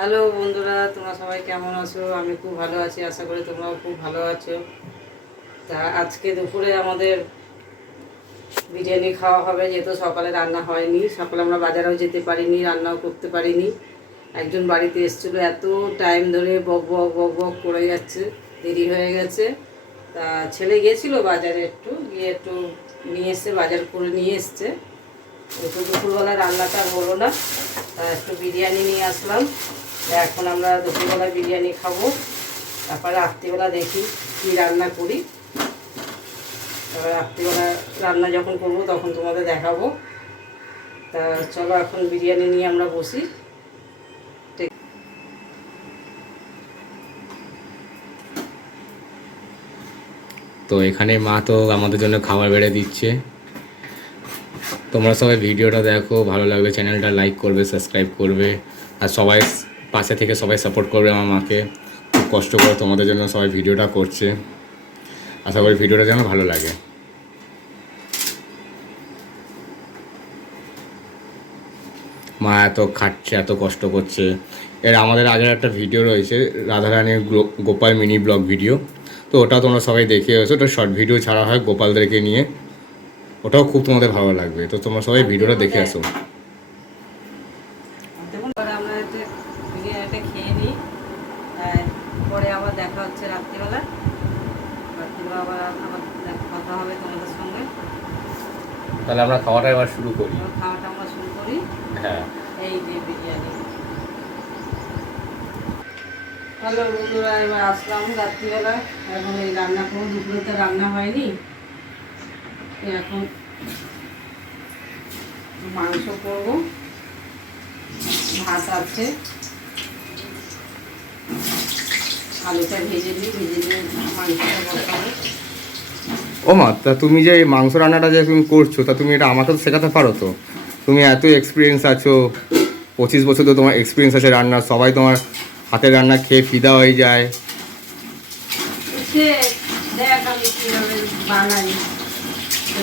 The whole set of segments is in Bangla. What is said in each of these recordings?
হ্যালো বন্ধুরা, তোমরা সবাই কেমন আছো? আমি খুব ভালো আছি, আশা করি তোমরাও খুব ভালো আছো। তা আজকে দুপুরে আমাদের বিরিয়ানি খাওয়া হবে, যেহেতু সকালে রান্না হয়নি। সকালে আমরা বাজারেও যেতে পারিনি, রান্নাও করতে পারিনি। একজন বাড়িতে এসেছিল, এত টাইম ধরে বক বক বক বক করে যাচ্ছে, দেরি হয়ে গেছে। তা ছেলে গিয়েছিল বাজারে, একটু নিয়ে এসছে, বাজার করে নিয়ে এসছে। একটু দুপুরবেলা রান্নাটা হলো না, তা একটু বিরিয়ানি নিয়ে আসলাম। এখন আমরা দুপুরবেলা বিরিয়ানি খাবো, তারপরে রাত্রিবেলা দেখি কী রান্না করি। তারপরে রাত্রিবেলা রান্না যখন করবো তখন তোমাদের দেখাবো। তা চলো এখন বিরিয়ানি নিয়ে আমরা বসি। তো এখানে মা তো আমাদের জন্য খাবার বেড়ে দিচ্ছে। তোমরা সবাই ভিডিওটা দেখো, ভালো লাগলে চ্যানেলটা লাইক করবে, সাবস্ক্রাইব করবে, আর সবাই পাশে থেকে সবাই সাপোর্ট করবে আমার মাকে। খুব কষ্ট করে তোমাদের জন্য সবাই ভিডিওটা করছে, আশা করি ভিডিওটা যেন ভালো লাগে। মা এত খাটছে, এত কষ্ট করছে। এর আমাদের আগের একটা ভিডিও রয়েছে, রাধারানীর গোপাল মিনি ব্লগ ভিডিও, তো ওটা তোমরা সবাই দেখে এসো। ওটা শর্ট ভিডিও ছাড়া হয় গোপালদেরকে নিয়ে, ওটাও খুব তোমাদের ভালো লাগবে। তো তোমরা সবাই ভিডিওটা দেখে আসো। আমরা বিরিয়ানিটা খেয়ে নিই, পরে আবার দেখা হচ্ছে রাত্রিবেলা। আবার কথা হবে তোমাদের সঙ্গে। তাহলে আমরা খাওয়াটা এবার শুরু করি। খাওয়াটা আমরা শুরু করি। হ্যাঁ, এই যে বিরিয়ানি। হ্যালো বন্ধুরা, এবার আসলাম রাত্রিবেলা। এখন এই রান্না করবো, দুপুরে তো রান্না হয়নি। এখন মাংস করবো, ভাত আছে, আলুটা ভেজে নিই, ভেজে নিয়ে মাংসটা বসাবো। ও মা, তা তুমি যে এই মাংস রান্নাটা যে তুমি করছো, তা তুমি এটা আমাকে তো শেখাতে পারো তো। তুমি এত এক্সপিরিয়েন্স আছো, 25 বছর তো তোমার এক্সপিরিয়েন্স আছে রান্নার, সবাই তোমার হাতের রান্না খেয়ে ফিদা হয়ে যায়। সে দেখ আমি কীভাবে বানাই,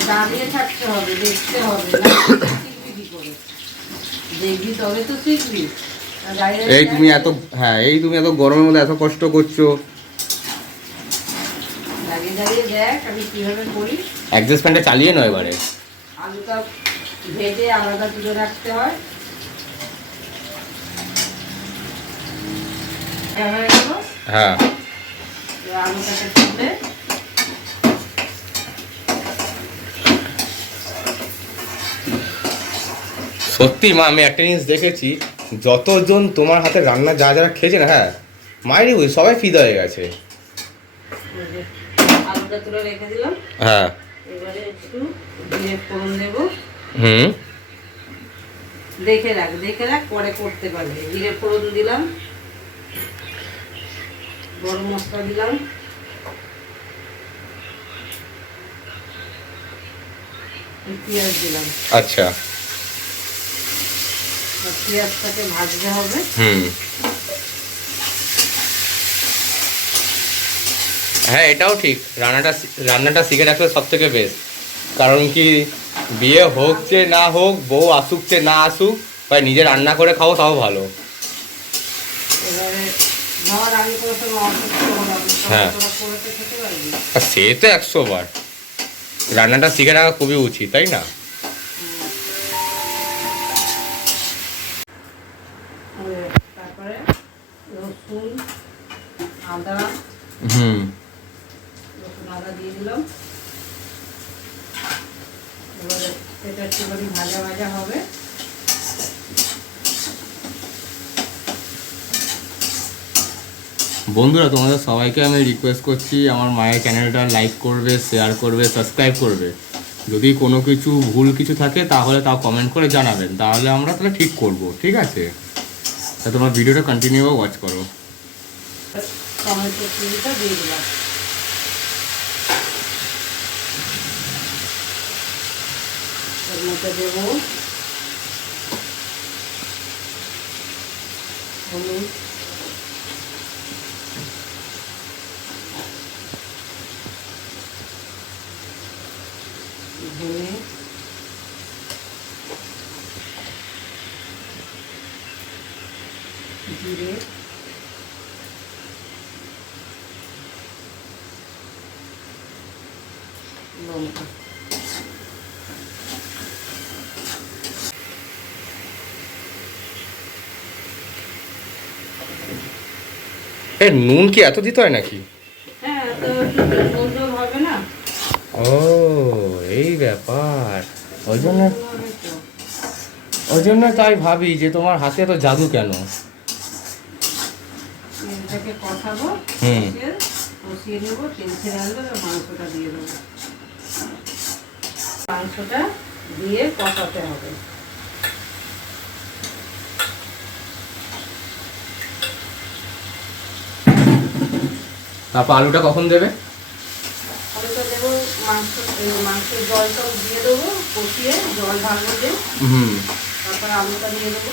দাঁড়িয়ে থাকতে হবে, দেখতে হবে, না শিখবি কী করে? দেখবি তবে তো শিখবি। এই তুমি এত, হ্যাঁ, এই তুমি এত গরমের মধ্যে এত কষ্ট করছো, দাঁড়িয়ে দাঁড়িয়ে দেখ আমি কীভাবে করি। অ্যাডজাস্টমেন্টে চালিয়ে নয় এবারে। আলুটা ভেজে আলাদা তুলে রাখতে হয়। হয়ে গেল, হ্যাঁ, আলুটাকে তুলে সত্যি মা, আমি একটা জিনিস দেখেছি, যতজন তোমার হাতে রান্না যা যারা খেয়েছে না, হ্যাঁ, মায়েরই ওই সবাই ফিদা হয়ে গেছে। আলুটা তুলে রেখে দিলাম। হ্যাঁ, এবারে একটু জিরে ফোড়ন দেবো। হুম, দেখে রাখ, দেখে রাখ, পরে করতে পারবে। জিরে ফোড়ন দিলাম, গরম মশলা দিলাম, পেঁয়াজ দিলাম। আচ্ছা, পেঁয়াজটাকে ভাজতে হবে। হুম, হ্যাঁ, এটাও ঠিক। রান্নাটা শিখে রাখলে সব থেকে বেস্ট। কারণ কি, বিয়ে হোক যে না হোক, বউ আসুক যে না আসুক, বা নিজে রান্না করে খাও তাও ভালো। এবারে ধর আমি কোনো সময় অসুস্থ হলাম, হ্যাঁ, তোরা করে তো খেতে পারবি। আর সে তো 100 বার। রান্নাটা শিখে রাখা খুবই উচিত, তাই না? তারপরে রসুন, আদা, হুম, রসুন আদা দিয়ে দিলাম। এবারে এটা একটুখানি ভাজা ভাজা হবে। বন্ধুরা, তোমাদের সবাইকে আমি রিকোয়েস্ট করছি, আমার মায়ের চ্যানেলটা লাইক করবে, শেয়ার করবে, সাবস্ক্রাইব করবে। যদি কোনো কিছু ভুল কিছু থাকে তাহলে তাও কমেন্ট করে জানাবেন, তাহলে আমরা তাহলে ঠিক করব, ঠিক আছে? তা তোমার ভিডিওটা কন্টিনিউ ওয়াচ করো। টমেটো চিনিটা দিয়ে দিলাম। এর মধ্যে দেবো হলুদ, ধনে, জিরে, লঙ্কা। এ নুন কি এত দিতে হয় নাকি? হ্যাঁ, তো ঝোল ঝোল হবে না। ও এই ব্যাপার, ওই জন্য হবে তো। ওই জন্য তাই ভাবি যে তোমার হাতে এত জাদু কেন। এটাকে কষাবো, হুম। কষিয়ে নেবো, তেল ছেড়ে আসবে, মাংসটা দিয়ে দেবো। মাংসটা দিয়ে কষাতে হবে। তারপর আলুটা কখন দেবে? আলুটা দেবো, মাংসের জলটাও দিয়ে দেবো, কষিয়ে জল ঢালবো যে, হুম, তারপর আলুটা দিয়ে দেবো।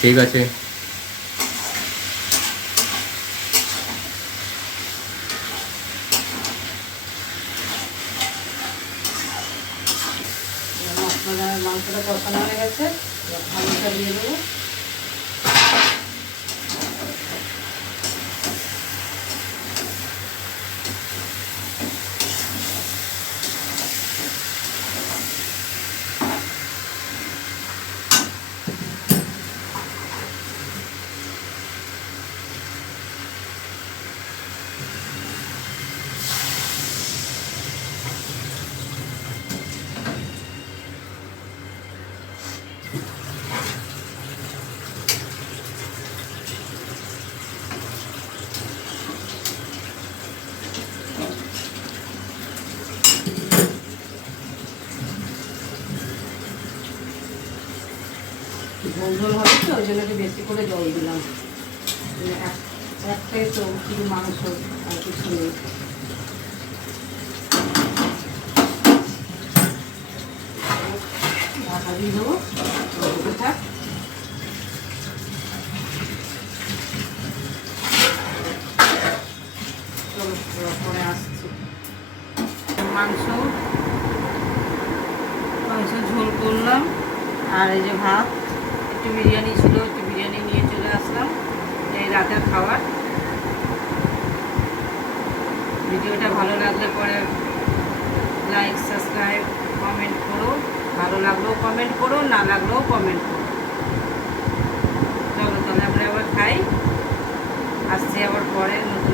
ঠিক আছে। মাংসটা কষানো হয়ে গেছে, আলুটা দিয়ে দেবো। ঝোল ঝোল হবে তো, ওই জন্য একটু বেশি করে জল দিলাম। একটাই তো শুধু মাংস, আর কিছু নেই। ঢাকা দিয়ে দেবো, হতে থাক। চলো পরে আসছি। মাংস মাংস ঝোল করলাম, আর এই যে ভাত, একটু বিরিয়ানি ছিল, একটু বিরিয়ানি নিয়ে চলে আসলাম। এই রাতের খাবার। ভিডিওটা ভালো লাগলে পরে লাইক, সাবস্ক্রাইব, কমেন্ট করো। ভালো লাগলেও কমেন্ট করো, না লাগলেও কমেন্ট করো। চলো তাহলে আমরা আবার খাই। আসছি আবার পরে নতুন